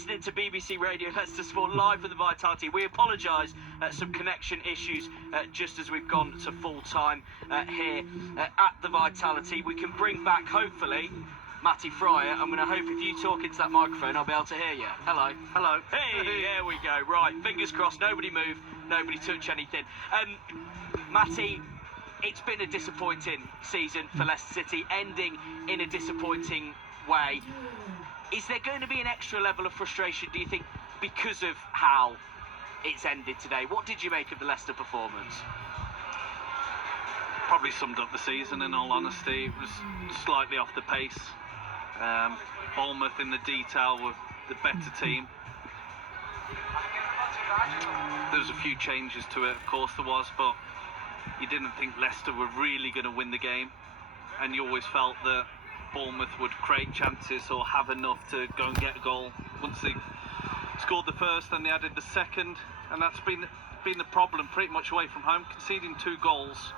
listening to BBC Radio Leicester Sport live from the Vitality. We apologise, some connection issues just as we've gone to full time here at the Vitality. We can bring back, hopefully, Matty Fryer. I'm going to hope if you talk into that microphone, I'll be able to hear you. Hello. Hello. Hey, there we go. Right, fingers crossed. Nobody move, nobody touch anything. Matty, it's been a disappointing season for Leicester City, ending in a disappointing way. Is there going to be an extra level of frustration, do you think, because of how it's ended today? What did you make of the Leicester performance? Probably summed up the season, in all honesty. It was slightly off the pace. Bournemouth in the detail were the better team. There was a few changes to it, of course there was, but you didn't think Leicester were really going to win the game, and you always felt that Bournemouth would create chances or have enough to go and get a goal. Once they scored the first, then they added the second, and that's been the problem pretty much away from home. Conceding 2 goals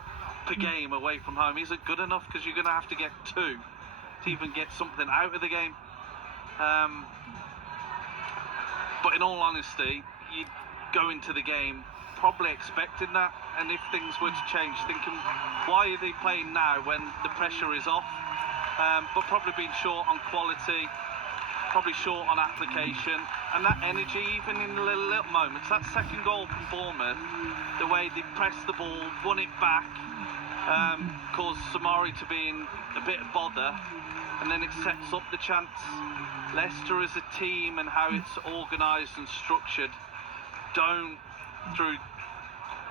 per game away from home isn't good enough, because you're going to have to get 2 to even get something out of the game. But in all honesty, you go into the game probably expecting that, and if things were to change, thinking, why are they playing now when the pressure is off? But probably being short on quality, probably short on application, and that energy even in the little moments. That second goal from Bournemouth, the way they pressed the ball, won it back, caused Samari to be in a bit of bother, and then it sets up the chance. Leicester as a team and how it's organised and structured don't, through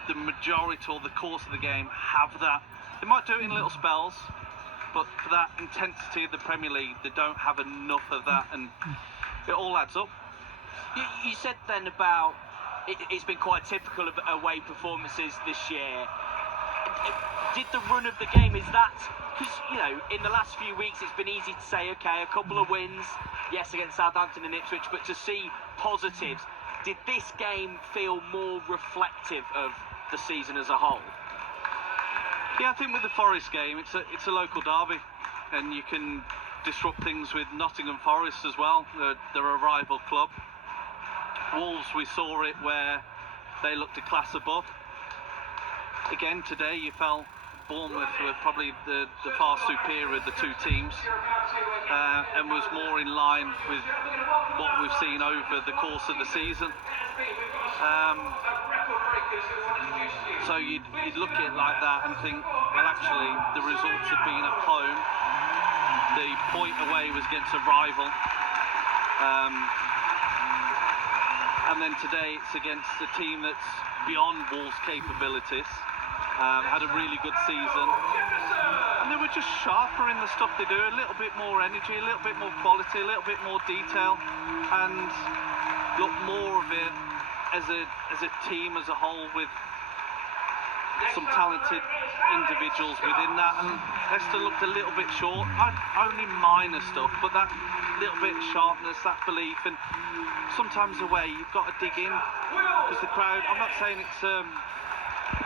the majority or the course of the game, have that. They might do it in little spells, but for that intensity of the Premier League, they don't have enough of that, and it all adds up. You said then about it's been quite typical of away performances this year. Did the run of the game, is that, because, you know, in the last few weeks it's been easy to say, okay, a couple of wins, yes, against Southampton and Ipswich, but to see positives, did this game feel more reflective of the season as a whole? Yeah, I think with the Forest game, it's a local derby, and you can disrupt things with Nottingham Forest as well. They're a rival club. Wolves, we saw it where they looked a class above. Again, today you felt Bournemouth were probably the far superior of the 2 teams, and was more in line with what we've seen over the course of the season. So you'd look at it like that and think, well, actually, the results have been at home. The point away was against a rival. And then today it's against a team that's beyond Wolves' capabilities. Had a really good season. And they were just sharper in the stuff they do, a little bit more energy, a little bit more quality, a little bit more detail, and look more of it as a team as a whole, with some talented individuals within that. And Leicester looked a little bit short, only minor stuff, but that little bit of sharpness, that belief. And sometimes away you've got to dig in, because the crowd, I'm not saying it's